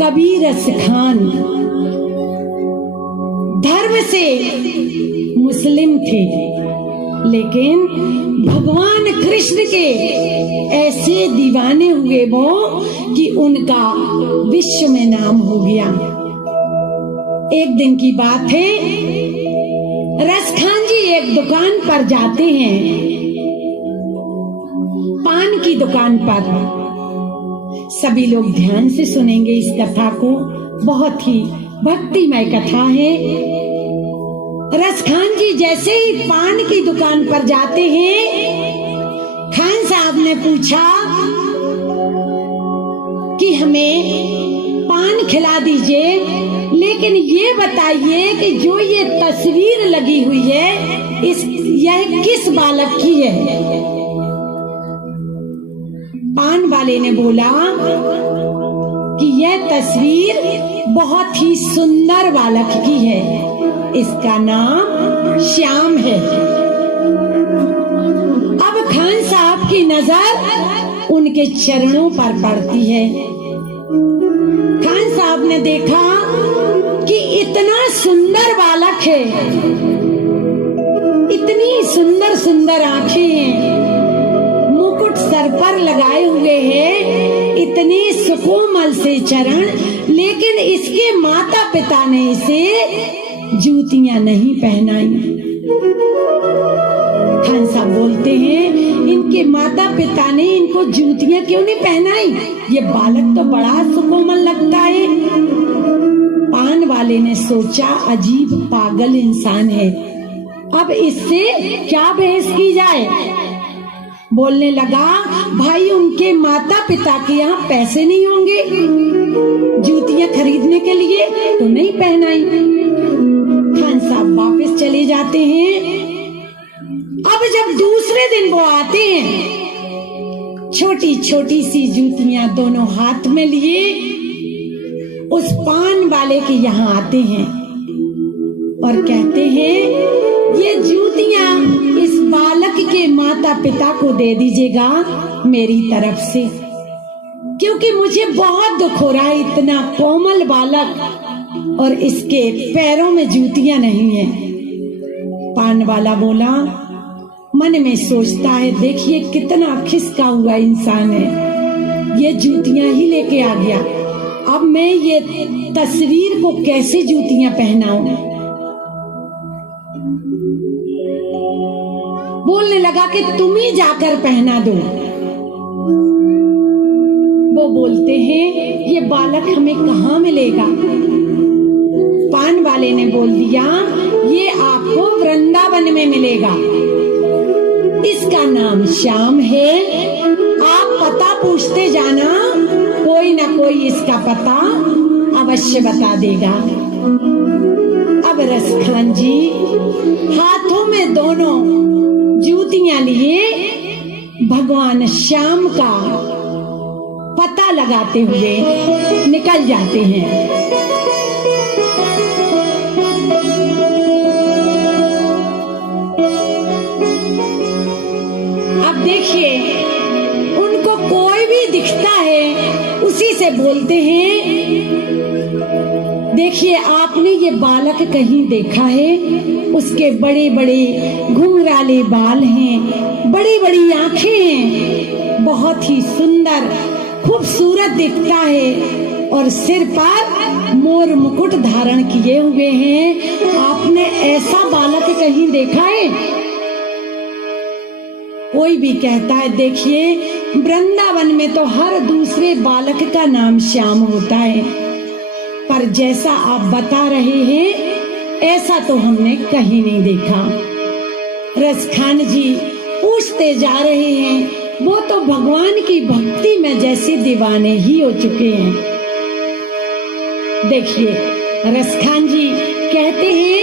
कबीर रसखान धर्म से मुस्लिम थे, लेकिन भगवान कृष्ण के ऐसे दीवाने हुए वो कि उनका विश्व में नाम हो गया। एक दिन की बात है, रसखान जी एक दुकान पर जाते हैं, पान की दुकान पर। सभी लोग ध्यान से सुनेंगे इस कथा को, बहुत ही भक्तिमय कथा है। रसखान जी जैसे ही पान की दुकान पर जाते हैं, खान साहब ने पूछा कि हमें पान खिला दीजिए, लेकिन ये बताइए कि जो ये तस्वीर लगी हुई है यह किस बालक की है। पान वाले ने बोला कि यह तस्वीर बहुत ही सुंदर बालक की है, इसका नाम श्याम है। अब खान साहब की नजर उनके चरणों पर पड़ती है। खान साहब ने देखा कि इतना सुंदर बालक है, इतनी सुंदर सुंदर आंखें हैं, मुकुट सर पर लगाए हुए हैं, इतने सुकोमल से चरण, लेकिन इसके माता पिता ने इसे जूतियां नहीं पहनाई। खान साहब बोलते हैं, इनके माता पिता ने इनको जूतियां क्यों नहीं पहनाई? ये बालक तो बड़ा सुकोमल लगता है। पान वाले ने सोचा, अजीब पागल इंसान है, अब इससे क्या बहस की जाए। बोलने लगा, भाई उनके माता पिता के यहाँ पैसे नहीं होंगे जूतियां खरीदने के लिए, तो नहीं पहनाई। खान साहब वापस चले जाते हैं। अब जब दूसरे दिन वो आते हैं, छोटी छोटी सी जूतियां दोनों हाथ में लिए उस पान वाले के यहाँ आते हैं और कहते हैं, ये जूतियां इस बालक के माता पिता को दे दीजिएगा मेरी तरफ से, क्योंकि मुझे बहुत दुख हो रहा है, इतना कोमल बालक और इसके पैरों में जूतियां नहीं है। पान वाला बोला, मन में सोचता है, देखिए कितना खिसका हुआ इंसान है, ये जूतियां ही लेके आ गया, अब मैं ये तस्वीर को कैसे जूतियां पहनाऊं। बोलने लगा कि तुम ही जाकर पहना दो। वो बोलते हैं, ये बालक हमें कहाँ मिलेगा? पान वाले ने बोल दिया, ये आपको वृंदावन में मिलेगा, इसका नाम श्याम है, आप पता पूछते जाना, कोई ना कोई इसका पता अवश्य बता देगा। अब रसखान जी हाथों में दोनों जूतियां लिए भगवान श्याम का पता लगाते हुए निकल जाते हैं। अब देखिए, उनको कोई भी दिखता है उसी से बोलते हैं, देखिए आपने ये बालक कहीं देखा है? उसके बड़े बड़े घुंघराले बाल हैं, बड़ी बड़ी आंखें हैं, बहुत ही सुंदर खूबसूरत दिखता है और सिर पर मोर मुकुट धारण किए हुए हैं। आपने ऐसा बालक कहीं देखा है? कोई भी कहता है, देखिए वृंदावन में तो हर दूसरे बालक का नाम श्याम होता है, पर जैसा आप बता रहे हैं ऐसा तो हमने कहीं नहीं देखा। रसखान जी पूछते जा रहे हैं, वो तो भगवान की भक्ति में जैसे दीवाने ही हो चुके हैं। देखिए रसखान जी कहते हैं,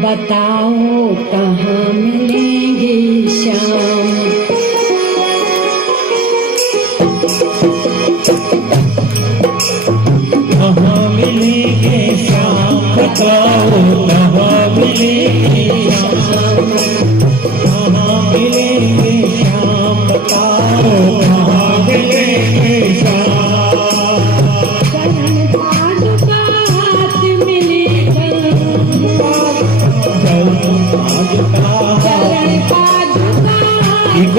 बताओ कहाँ मिलेंगे श्याम, कहाँ मिलेंगे श्याम, बताओ कहाँ मिलेंगे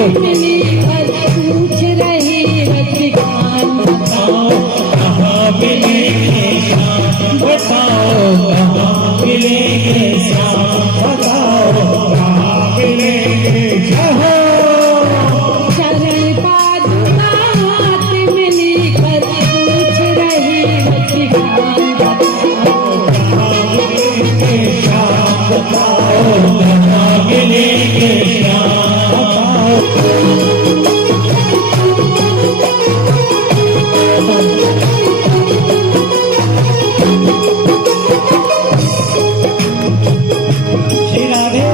मिलकर पूछ रहे रसिकान बताओ कहाँ मिलेंगे श्याम बताओ कहाँ मिलेंगे श्याम बताओ कहाँ मिलेंगे जहाँ चरण पादुका हाथ में लेकर पूछ रहे रसिकान बताओ कहाँ मिलेंगे श्याम बताओ कहाँ मिलेंगे श्याम बताओ श्री राधे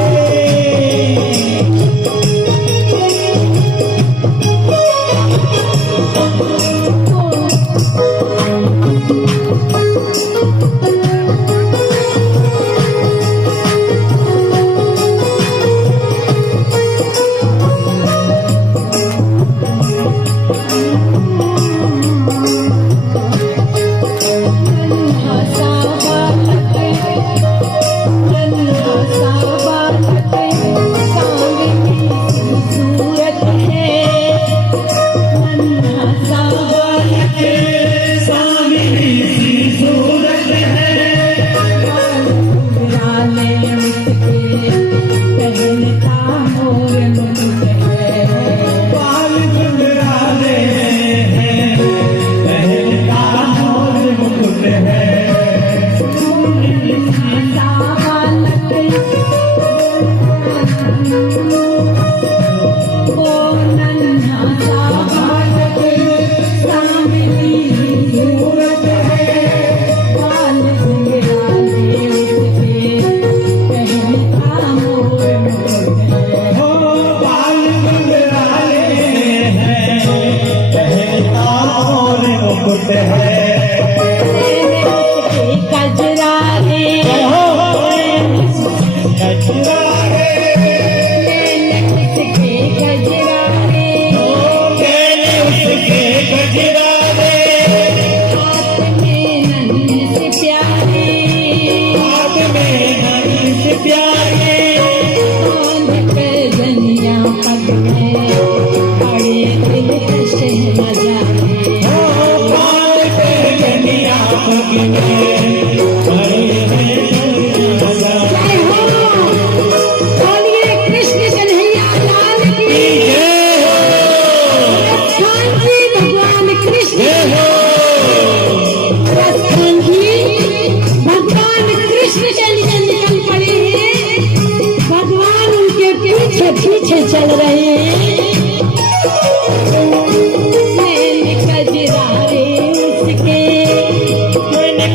पीछे चल रहे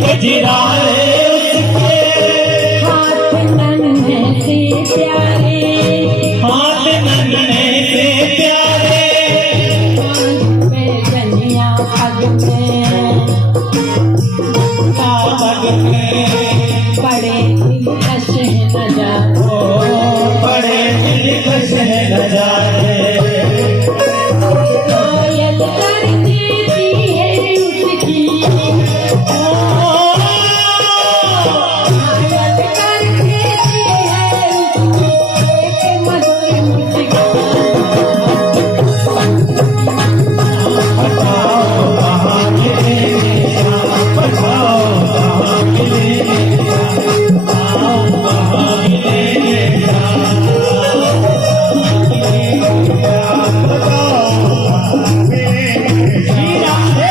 कजरारे उसके हाथ नन्हे से प्यारे हाथ नन्हे से प्यारे पे गलियां पग में बड़े दिलकश नजारे बड़े दिलकश नजारे कोयल करती है उसकी कोयल करती है उसकी एक मधुर मुस्कान बताओ कहाँ मिलेंगे श्याम बताओ कहाँ मिलेंगे श्याम बताओ कहाँ मिलेंगे श्याम श्री राधे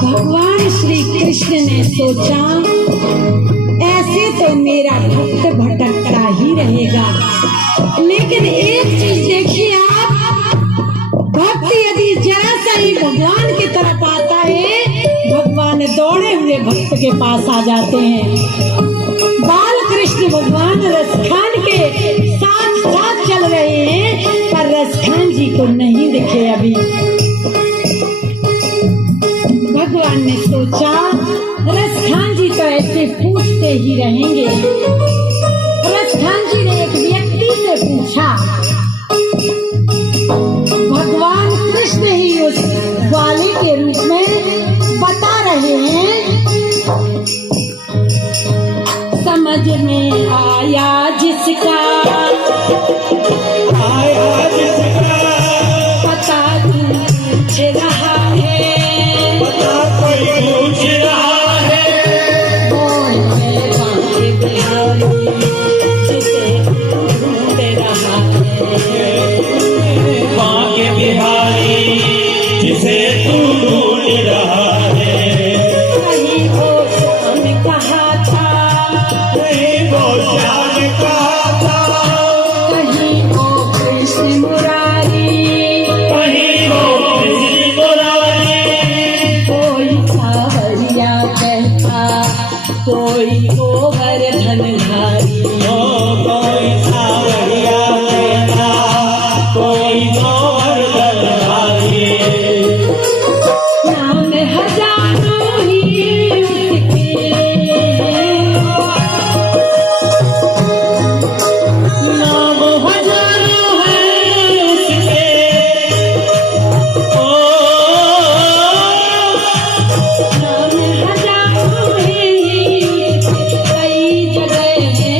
भगवान श्री कृष्ण ने सोचा ऐसे तो मेरा भक्त भटकता ही रहेगा, लेकिन एक चीज देखिए आप, भक्त यदि जरा सा ही भगवान की तरफ आता है, भगवान दौड़े हुए भक्त के पास आ जाते हैं। बाल कृष्ण भगवान रसखान के साथ साथ चल रहे हैं, भगवान ने सोचा रसखान जी तो ऐसे पूछते ही रहेंगे। रसखान जी ने एक व्यक्ति से पूछा, भगवान कृष्ण ही उस ग्वाले के रूप में बता रहे हैं। समझ में आया जिसका पता पूछ रहा है, कोई पूछ रहा है, कौन है बांके बिहारी जिसे ढूंढ रहा है। बांके बिहारी जिसे तू ढूंढ रहा है। कहीं वो शाम कहा था, कहीं वो श्याम कहा था, कहीं वो कृष्ण मुरारी, कहीं वो कृष्ण मुरारी, कोई सावरिया कहता, कोई गोवर्धनधारी। कोई सावरिया कहता, कोई गोवर्धनधारी। नाम हजारों ही उसके, नाम हजारों हैं उसके, ओ नाम हजारों ही उसके, कई जगह है।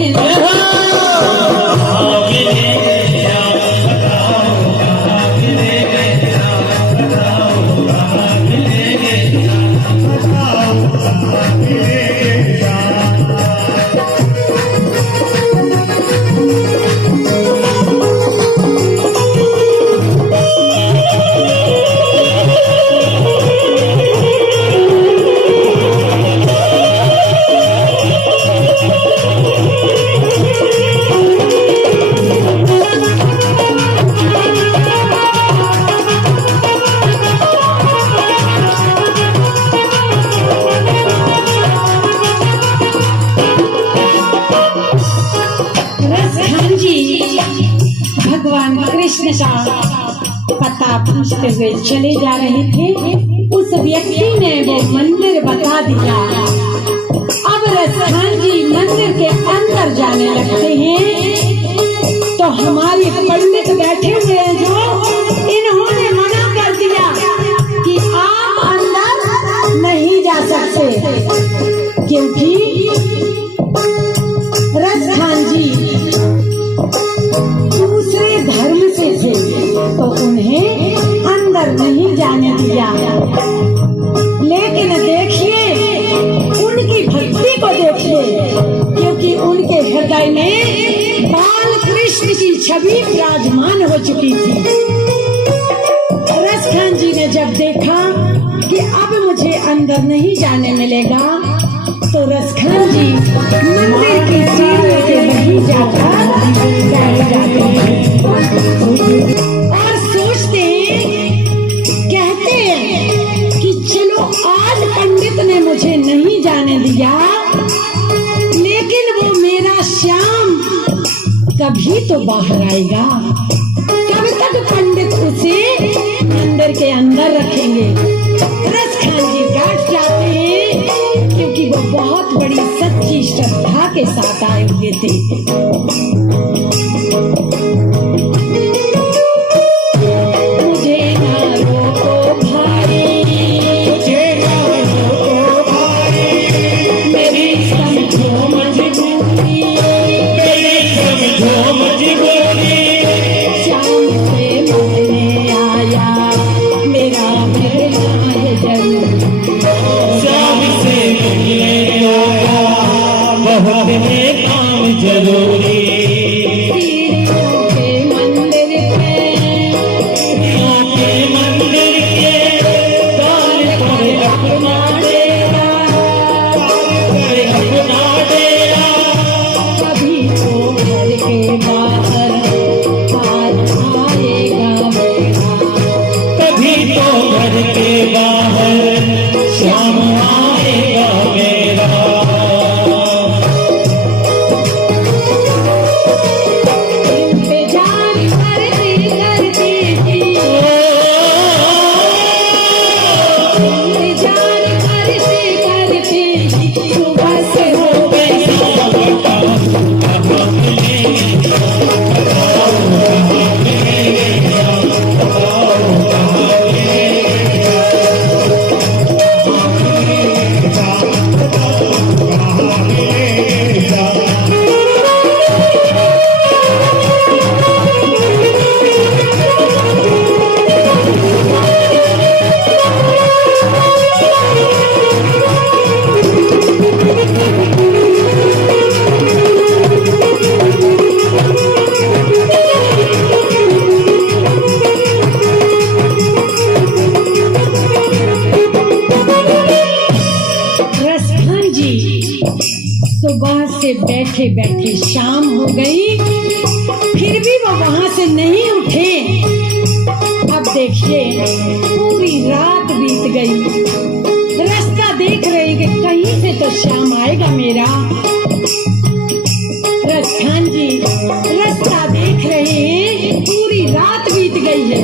रसखान जी भगवान कृष्ण का पता पूछते हुए चले जा रहे थे। उस व्यक्ति ने वो मंदिर बता दिया। अब रसखान जी मंदिर के अंदर जाने लगते हैं तो हमारे पंडित बैठे हुए हैं जो, इन्होंने मना कर दिया कि आप अंदर नहीं जा सकते, क्योंकि रसखान जी दूसरे धर्म से थे तो उन्हें अंदर नहीं जाने दिया। लेकिन देखिए, उनकी भक्ति को देखिए, क्योंकि उनके हृदय में बाल कृष्ण की छवि विराजमान हो चुकी थी। रसखान जी ने जब देखा कि अब मुझे अंदर नहीं जाने मिलेगा तो रसखान जी मंदिर की सीढ़ियों से वहीं जाकर बैठ जाते हैं और सोचते हैं, कहते हैं कि चलो आज पंडित ने मुझे नहीं जाने दिया, लेकिन वो मेरा श्याम कभी तो बाहर आएगा। कब तक पंडित उसे मंदिर के अंदर रखेंगे। रसखान जी बैठ जाते हैं, क्योंकि वो बहुत बड़ी सच्ची श्रद्धा के साथ आए हुए थे। मुझे ना रोको भाई, मुझे ना रोको भाई, मेरी समझो मजबूरी, मेरी समझो मजबूरी। श्याम से मिलने आया, मेरा मिलना है जरूर। श्याम से मिलने आया, बहुत है काम जरूरी। सीढ़ियों के मंदिर पे, सीढ़ियों के मंदिर के द्वार पर अपना डेरा, द्वार पर अपना डेरा। कभी तो घर के बाहर हाथ आएगा मेरा। कभी तो घर के बाहर श्याम आएगा मेरा। इंतजार करते करते भी, इंतजार से बैठे बैठे शाम हो गई, फिर भी वो वहां से नहीं उठे। अब देखिए पूरी रात बीत गई, रास्ता देख रहे कि कहीं से तो शाम आएगा मेरा। रसखान जी रास्ता देख रहे हैं, पूरी रात बीत गई है।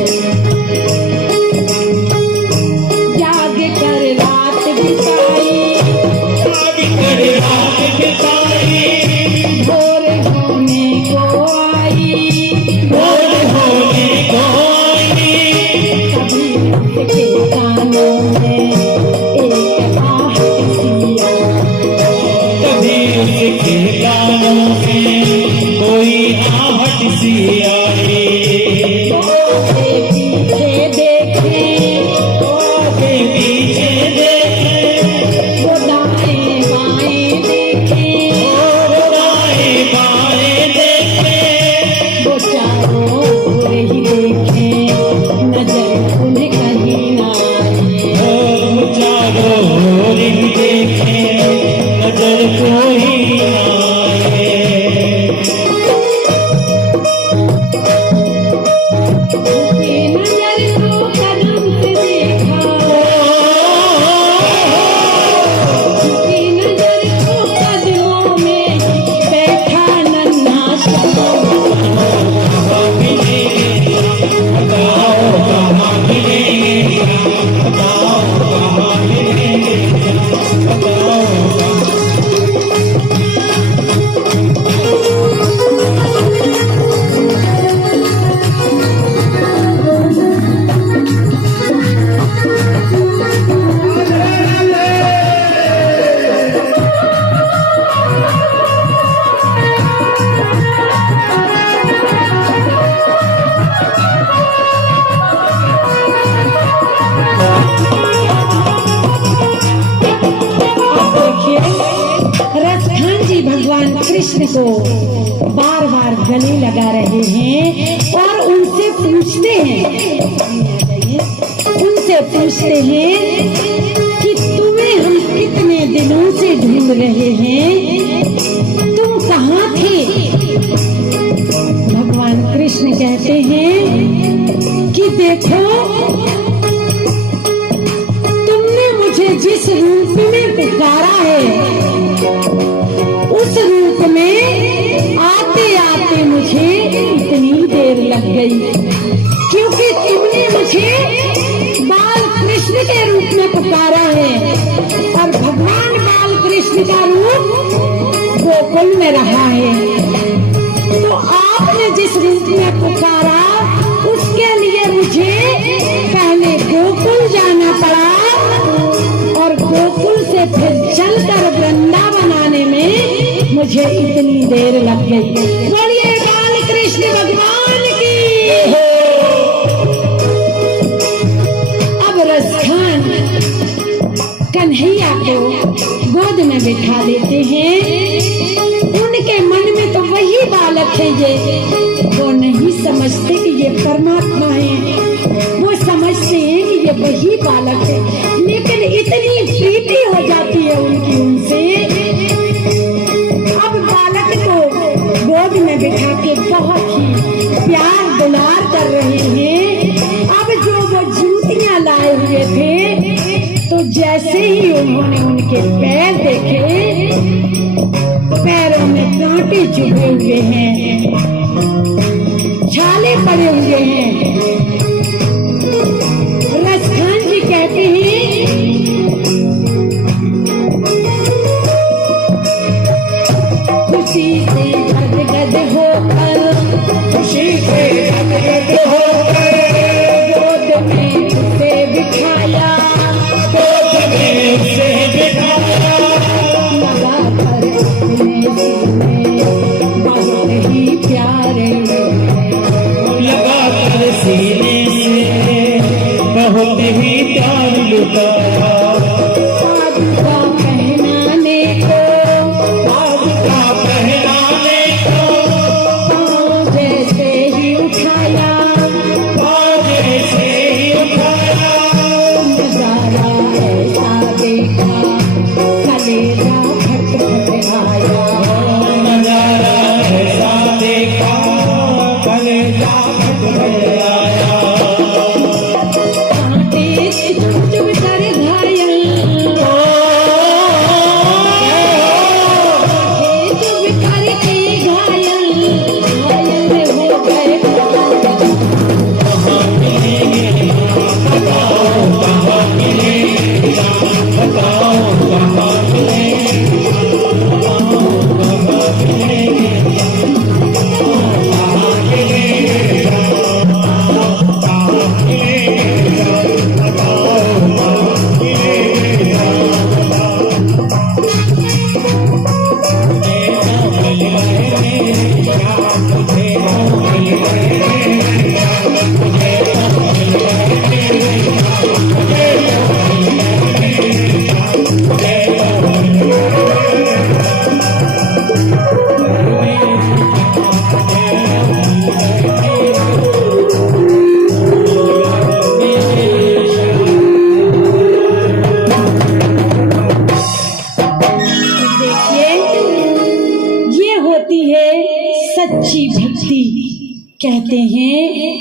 जाग कर रात बिताई, भोर होने को आई, कभी के कानों में एक आहट सी कोई आहट सी आई। पीछे देखे, पीछे देखे, वो दाएं बाएं देखे, दाएं बाएं देखे, वो चारों ओर ही देखे, नजर उन्हें कहीं ना आए। चारों ओर ही देखे, नजर कोई ना आए। नजर को कदम से देखा, नजर को कदमों में बैठा नन्हा सा। रसखान जी भगवान कृष्ण को बार बार गले लगा रहे हैं और उनसे पूछते हैं कि तुम्हें हम कितने दिनों से ढूंढ रहे हैं, तुम कहाँ थे। भगवान कृष्ण कहते हैं कि देखो, तुमने मुझे जिस रूप में पुकारा है, उस रूप में आते आते मुझे इतनी देर लग गई, क्योंकि तुमने मुझे बाल कृष्ण के रूप में पुकारा है और भगवान बाल कृष्ण का रूप गोकुल में रहा है। तो आपने जिस रूप में पुकारा, उसके लिए मुझे पहले गोकुल जाना पड़ा और गोकुल से फिर चलकर वृंदावन आने में मुझे इतनी देर लग गई। बोलिए बाल कृष्ण भगवान की। अब रसखान कन्हैया को गोद में बिठा लेते हैं। उनके मन में तो वही बालक है, ये वो नहीं समझते कि ये परमात्मा है, वो समझते हैं कि ये वही बालक है, लेकिन इतनी प्रीति हो जाती है उनकी उनसे। अब बालक को गोद में बिठा के बहुत ही प्यार दुलार कर रहे हैं। अब जो वो जूतियां लाए हुए थे, तो जैसे ही उन्होंने उनके पैर देखे, पैरों में कांटे चुभे हुए हैं, छाले पड़े हुए हैं। रसखान जी कहते हैं, खुशी से गदगद होकर, खुशी से गदगद होकर, गोद में उसे बिठाया, गोद में उसे बिठाया, लगा कर अपने सीने बहुत ही प्यारे लगा कर सीने से बहुत ही प्यार लुटाया। पादुका पहनाने को, पादुका पहनाने को, पाँव जैसे ही सच्ची भक्ति। कहते हैं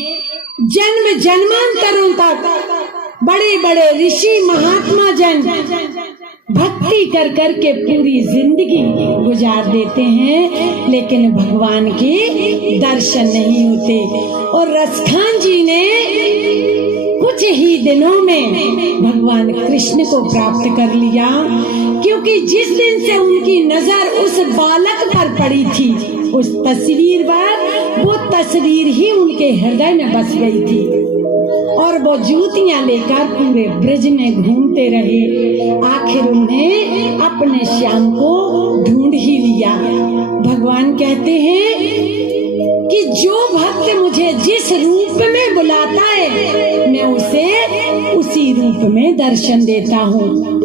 जन्म जन्मांतरों तक बड़े बड़े ऋषि महात्मा जन भक्ति कर कर के पूरी जिंदगी गुजार देते हैं, लेकिन भगवान के दर्शन नहीं होते। और रसखान जी ने कुछ ही दिनों में भगवान कृष्ण को प्राप्त कर लिया, क्योंकि जिस दिन से उनकी नजर उस बालक पर पड़ी थी, उस तस्वीर पर, वो तस्वीर ही उनके हृदय में बस गई थी। और वो जूतियां लेकर पूरे ब्रज में घूमते रहे। आखिर उन्हें अपने श्याम को ढूंढ ही लिया। भगवान कहते हैं कि जो भक्त मुझे जिस रूप में बुलाता है, मैं उसे उसी रूप में दर्शन देता हूँ।